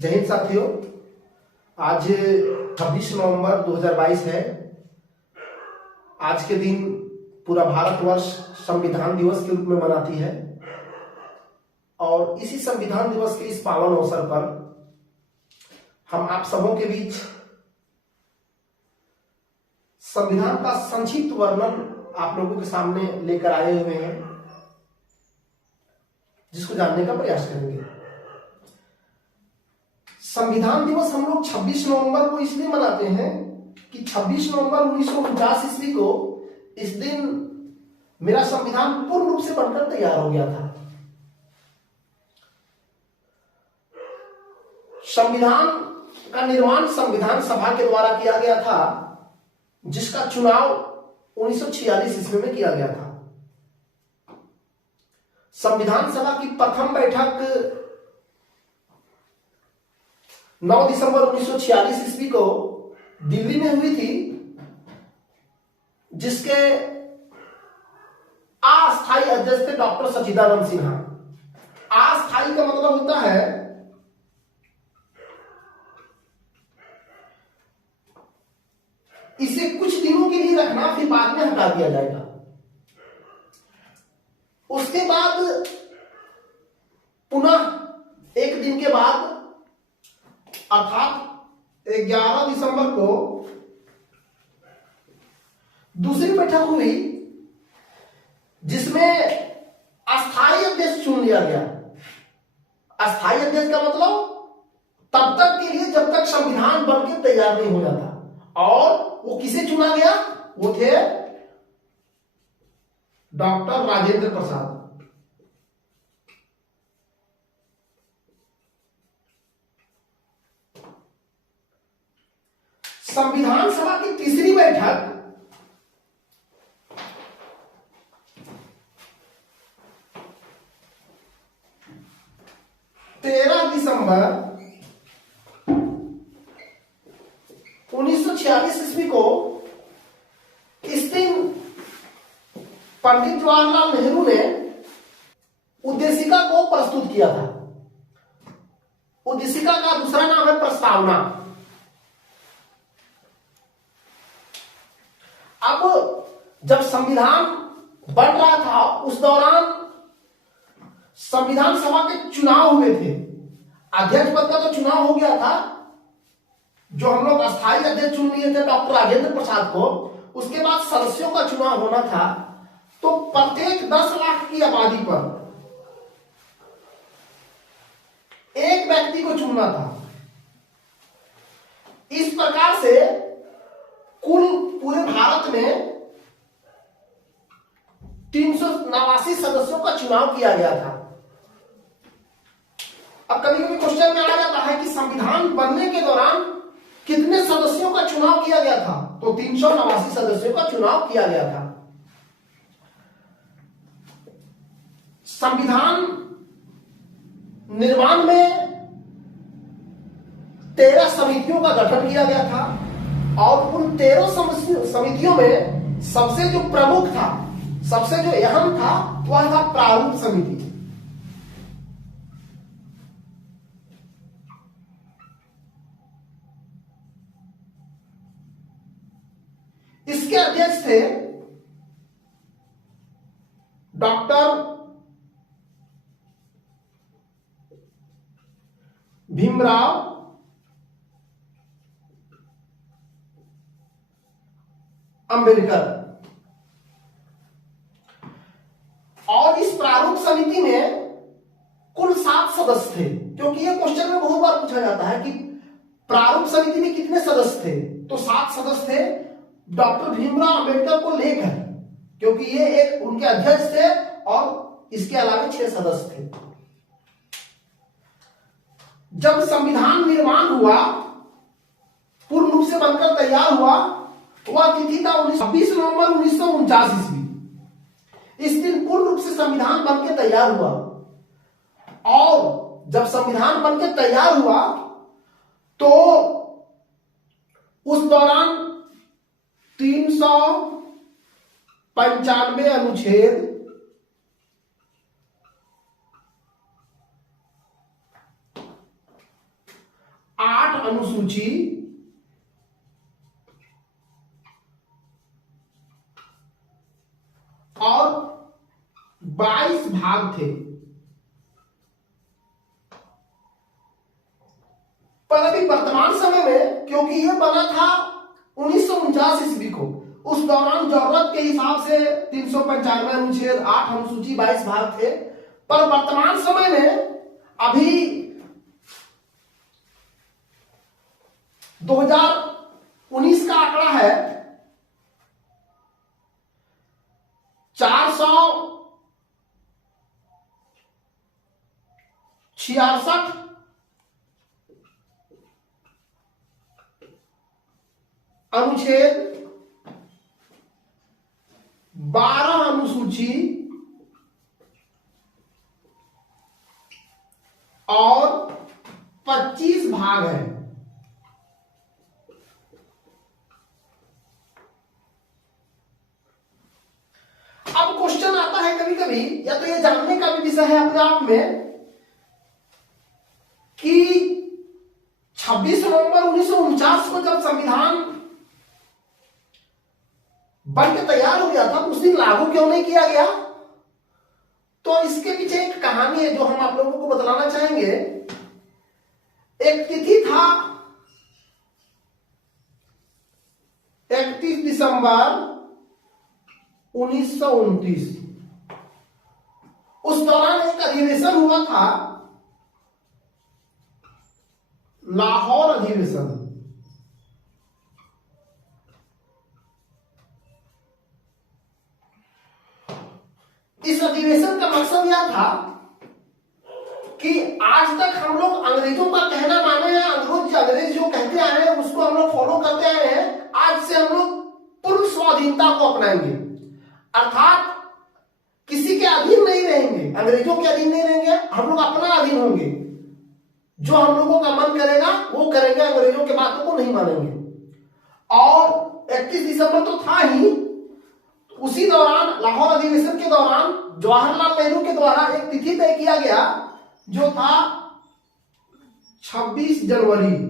जय हिंद साथियों। आज 26 नवंबर 2022 है। आज के दिन पूरा भारतवर्ष संविधान दिवस के रूप में मनाती है और इसी संविधान दिवस के इस पावन अवसर पर हम आप सबों के बीच संविधान का संक्षिप्त वर्णन आप लोगों के सामने लेकर आए हुए हैं, जिसको जानने का प्रयास करेंगे। संविधान दिवस हम लोग 26 नवंबर को इसलिए मनाते हैं कि 26 नवंबर 1949 ईस्वी को इस दिन मेरा संविधान पूर्ण रूप से बनकर तैयार हो गया था। संविधान का निर्माण संविधान सभा के द्वारा किया गया था, जिसका चुनाव 1946 ईस्वी में किया गया था। संविधान सभा की प्रथम बैठक 9 दिसंबर 1946 ईस्वी को दिल्ली में हुई थी, जिसके अस्थायी अध्यक्ष थे डॉक्टर सच्चिदानंद सिन्हा। अस्थायी का मतलब होता है इसे कुछ दिनों के लिए रखना, फिर बाद में हटा दिया जाएगा। उसके बाद पुनः एक दिन के बाद अर्थात 11 दिसंबर को दूसरी बैठक हुई, जिसमें अस्थायी अध्यक्ष चुन लिया गया। अस्थायी अध्यक्ष का मतलब तब तक के लिए जब तक संविधान बनकर तैयार नहीं हो जाता। और वो किसे चुना गया? वो थे डॉक्टर राजेंद्र प्रसाद। संविधान सभा की तीसरी बैठक 13 दिसंबर 1946 ईस्वी को, इस दिन पंडित जवाहरलाल नेहरू ने उद्देशिका को प्रस्तुत किया था। उद्देशिका का दूसरा नाम है प्रस्तावना। अब जब संविधान बन रहा था, उस दौरान संविधान सभा के चुनाव हुए थे। अध्यक्ष पद का तो चुनाव हो गया था, जो हम लोग अस्थायी अध्यक्ष चुन लिए थे डॉक्टर राजेंद्र प्रसाद को। उसके बाद सदस्यों का चुनाव होना था, तो प्रत्येक 10 लाख की आबादी पर एक व्यक्ति को चुनना था। इस प्रकार से कुल पूरे भारत में 389 सदस्यों का चुनाव किया गया था। अब कभी कभी क्वेश्चन में आ जाता है कि संविधान बनने के दौरान कितने सदस्यों का चुनाव किया गया था? तो 389 सदस्यों का चुनाव किया गया था। संविधान निर्माण में 13 समितियों का गठन किया गया था और उन 13 समितियों में सबसे जो प्रमुख था, सबसे जो अहम था, वह था प्रारूप समिति। इसके अध्यक्ष थे डॉक्टर भीमराव अंबेडकर। और इस प्रारूप समिति में कुल 7 सदस्य थे, क्योंकि यह क्वेश्चन में बहुत बार पूछा जाता है कि प्रारूप समिति में कितने सदस्य थे। तो 7 सदस्य थे, डॉक्टर भीमराव अंबेडकर को लेकर, क्योंकि ये एक उनके अध्यक्ष थे और इसके अलावा 6 सदस्य थे। जब संविधान निर्माण हुआ, पूर्ण रूप से बनकर तैयार हुआ, वह तिथि था 26 नवंबर 1949 ईस्वी। इस दिन पूर्ण रूप से संविधान बनकर तैयार हुआ। और जब संविधान बनकर तैयार हुआ, तो उस दौरान 395 अनुच्छेद 8 अनुसूची और 22 भाग थे। पर अभी वर्तमान समय में, क्योंकि यह बना था 1949 ईस्वी को, उस दौरान जरूरत के हिसाब से 395 अनुच्छेद, 8 अनुसूची, 22 भाग थे। पर वर्तमान समय में अभी 2019 का आंकड़ा है 466 अनुच्छेद, 12 अनुसूची और 25 भाग है। अब क्वेश्चन आता है कभी कभी, या तो ये जानने का भी विषय है अपने आप में, कि 26 नवंबर 1949 को जब संविधान बन के तैयार हो गया था, उस दिन लागू क्यों नहीं किया गया? तो इसके पीछे एक कहानी है जो हम आप लोगों को बतलाना चाहेंगे। एक तिथि था 31 दिसंबर 1929। उस दौरान एक अधिवेशन हुआ था, लाहौर अधिवेशन। इस अधिवेशन का मकसद यह था कि आज तक हम लोग अंग्रेजों का कहना माने हैं, अंग्रेज जो कहते आए हैं उसको हम लोग फॉलो करते आए हैं। आज से हम लोग पूर्ण स्वाधीनता को अपनाएंगे, अर्थात किसी के अधीन नहीं रहेंगे, अंग्रेजों के अधीन नहीं रहेंगे, हम लोग अपना अधीन होंगे। जो हम लोगों का मन करेगा वो करेंगे, अंग्रेजों के बातों को नहीं मानेंगे। और 31 दिसंबर तो था ही, उसी दौरान लाहौर अधिवेशन के दौरान जवाहरलाल नेहरू के द्वारा एक तिथि तय किया गया जो था 26 जनवरी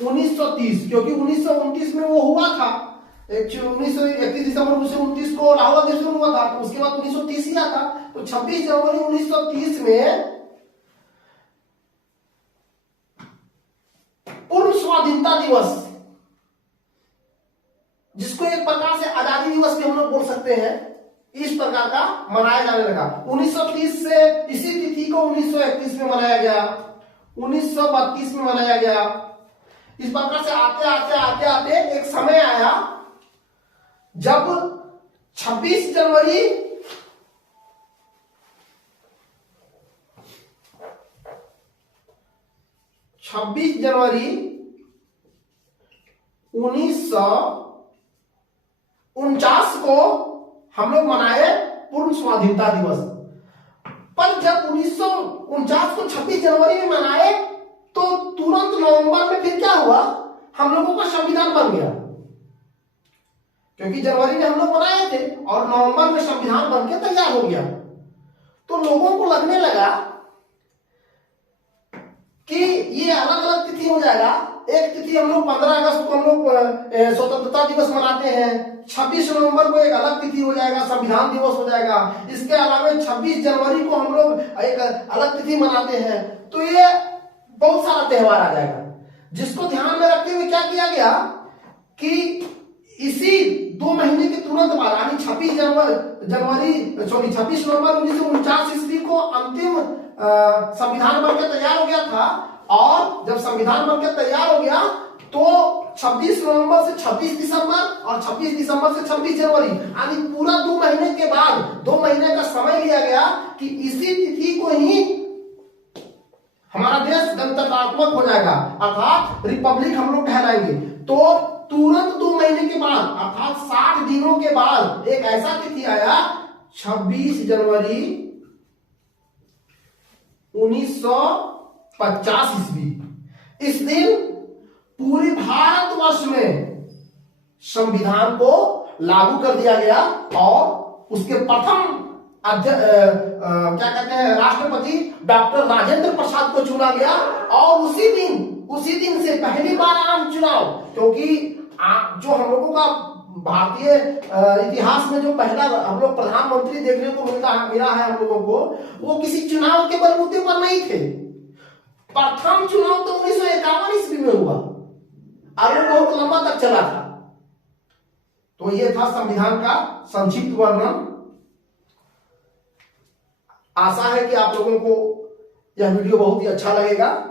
1930, क्योंकि 1929 में वो हुआ था। 31 दिसंबर 1929 को लाहौर अधिवेशन हुआ था, तो उसके बाद 1930 ही आता। तो 26 जनवरी 1930 में पूर्ण स्वाधीनता दिवस, जिसको एक प्रकार से आजादी दिवस भी हम लोग बोल सकते हैं, इस प्रकार का मनाया जाने लगा। 1930 से इसी तिथि को 1931 में मनाया गया, 1932 में मनाया गया। इस प्रकार से आते आते आते आते एक समय आया जब 26 जनवरी 1949 को हम लोग मनाए पूर्ण स्वाधीनता दिवस। पर जब 1949 को 26 जनवरी में मनाए तो तुरंत नवंबर में फिर क्या हुआ, हम लोगों का संविधान बन गया। क्योंकि जनवरी में हम लोग मनाए थे और नवंबर में संविधान बन के तैयार हो गया। तो लोगों को लगने लगा कि ये अलग अलग तिथि हो जाएगा। एक तिथि हम लोग 15 अगस्त को हम लोग स्वतंत्रता दिवस मनाते हैं, 26 नवंबर को एक अलग तिथि हो जाएगा, संविधान दिवस हो जाएगा। इसके अलावा 26 जनवरी को हम लोग एक अलग तिथि मनाते हैं। तो ये बहुत सारा त्योहार आ जाएगा, जिसको ध्यान में रखते हुए क्या किया गया कि इसी 2 महीने के तुरंत बाद, यानी 26 नवंबर 1949 ईस्वी को अंतिम संविधान बनकर तैयार हो गया था। और जब संविधान बनकर तैयार हो गया तो 26 नवंबर से 26 दिसंबर और 26 दिसंबर से 26 जनवरी, यानी पूरा 2 महीने के बाद 2 महीने का समय लिया गया कि इसी तिथि को ही हमारा देश गणतंत्रात्मक हो जाएगा, अर्थात रिपब्लिक हम लोग कहलाएंगे। तो तुरंत 2 महीने के बाद, अर्थात 60 दिनों के बाद एक ऐसा तिथि आया 26 जनवरी 1950 ईस्वी। इस दिन पूरे भारतवर्ष में संविधान को लागू कर दिया गया और उसके प्रथम क्या कहते हैं, राष्ट्रपति डॉक्टर राजेंद्र प्रसाद को चुना गया। और उसी दिन से पहली बार आम चुनाव, क्योंकि जो हम लोगों का भारतीय इतिहास में जो पहला हम लोग प्रधानमंत्री देखने को मिला है हम लोगों को, वो किसी चुनाव के बलबूते पर नहीं थे। प्रथम चुनाव तो 1951 ईस्वी में हुआ और वो बहुत लंबा तक चला था। तो ये था संविधान का संक्षिप्त वर्णन। आशा है कि आप लोगों को यह वीडियो बहुत ही अच्छा लगेगा।